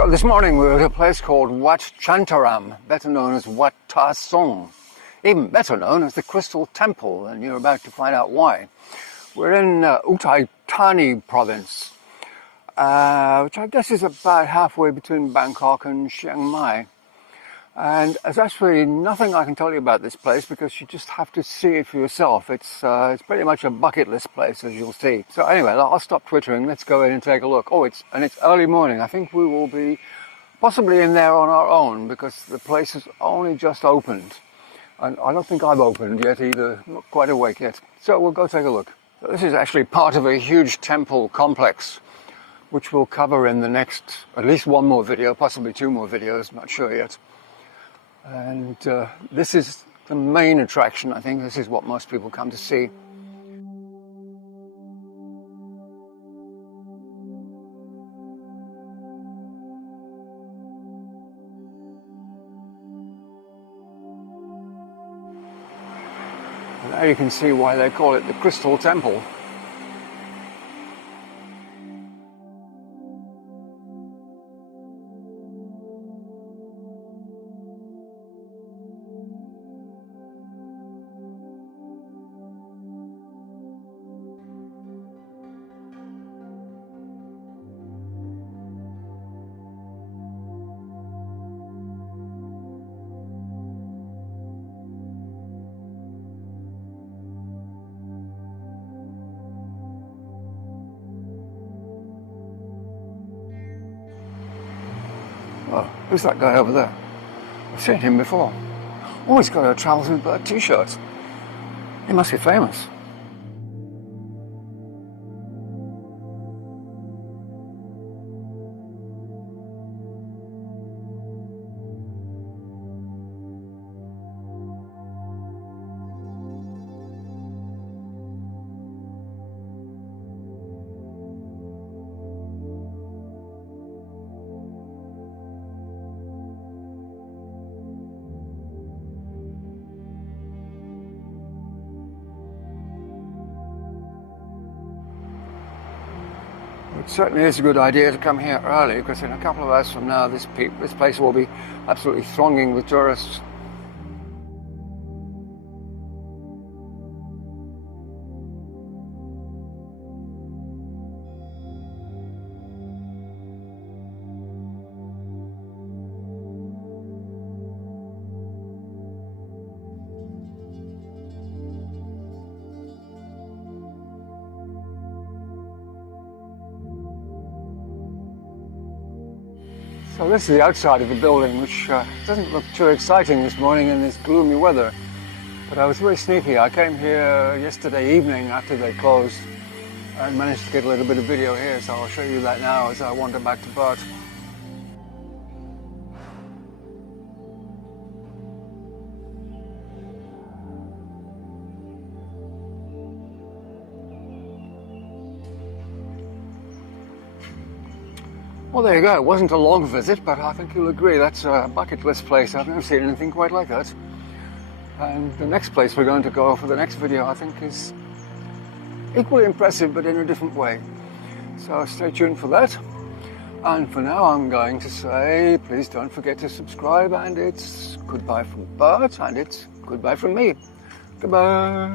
So this morning we were at a place called Wat Chantharam, better known as Wat Tha Sung, even better known as the Crystal Temple, and you're about to find out why. We're in Uthai Thani Province, which I guess is about halfway between Bangkok and Chiang Mai. And there's actually nothing I can tell you about this place because you just have to see it for yourself. It's pretty much a bucket list place, as you'll see. So anyway, I'll stop twittering. Let's go in and take a look. Oh, it's early morning. I think we will be possibly in there on our own because the place has only just opened. And I don't think I've opened yet either. Not quite awake yet. So we'll go take a look. So this is actually part of a huge temple complex, which we'll cover in the next, at least one more video, possibly two more videos, not sure yet. And this is the main attraction. I think this is what most people come to see. And now you can see why they call it the Crystal Temple. Oh, who's that guy over there? I've seen him before. Oh, he's got a Travels with Bert t-shirt. He must be famous. It certainly is a good idea to come here early because in a couple of hours from now this place will be absolutely thronging with tourists. So this is the outside of the building, which doesn't look too exciting this morning in this gloomy weather. But I was very sneaky. I came here yesterday evening after they closed and managed to get a little bit of video here, so I'll show you that now as I wander back to Bert. Well, there you go. It wasn't a long visit, but I think you'll agree that's a bucket list place. I've never seen anything quite like that. And the next place we're going to go for the next video, I think, is equally impressive, but in a different way. So stay tuned for that. And for now, I'm going to say, please don't forget to subscribe, and it's goodbye from Bert, and it's goodbye from me. Goodbye.